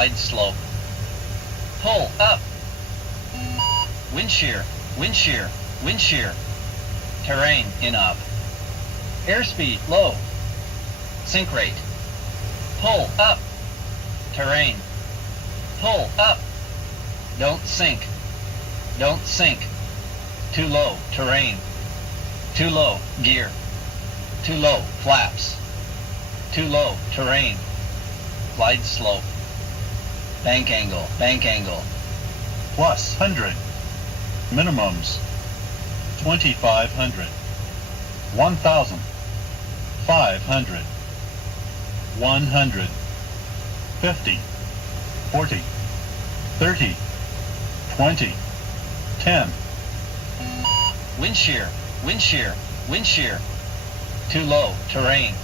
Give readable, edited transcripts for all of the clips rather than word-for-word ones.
Glide slope. Pull up. Wind shear, wind shear, wind shear. Terrain in up. Airspeed low. Sink rate. Pull up. Terrain. Pull up. Don't sink. Don't sink. Too low. Terrain. Too low. Gear. Too low. Flaps. Too low. Terrain. Glide slope. Bank angle. Bank angle. Plus 100. Minimums 2,500. 1,000. 500. 100. 50. 40. 30. 20. 10. Wind shear, wind shear, wind shear. Too low. Terrain.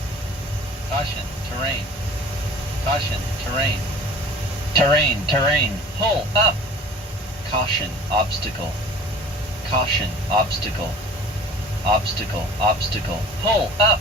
Caution. Terrain. Caution. Terrain. Terrain. Terrain. Pull up. Caution. Obstacle. Caution. Obstacle. Obstacle. Obstacle. Pull up.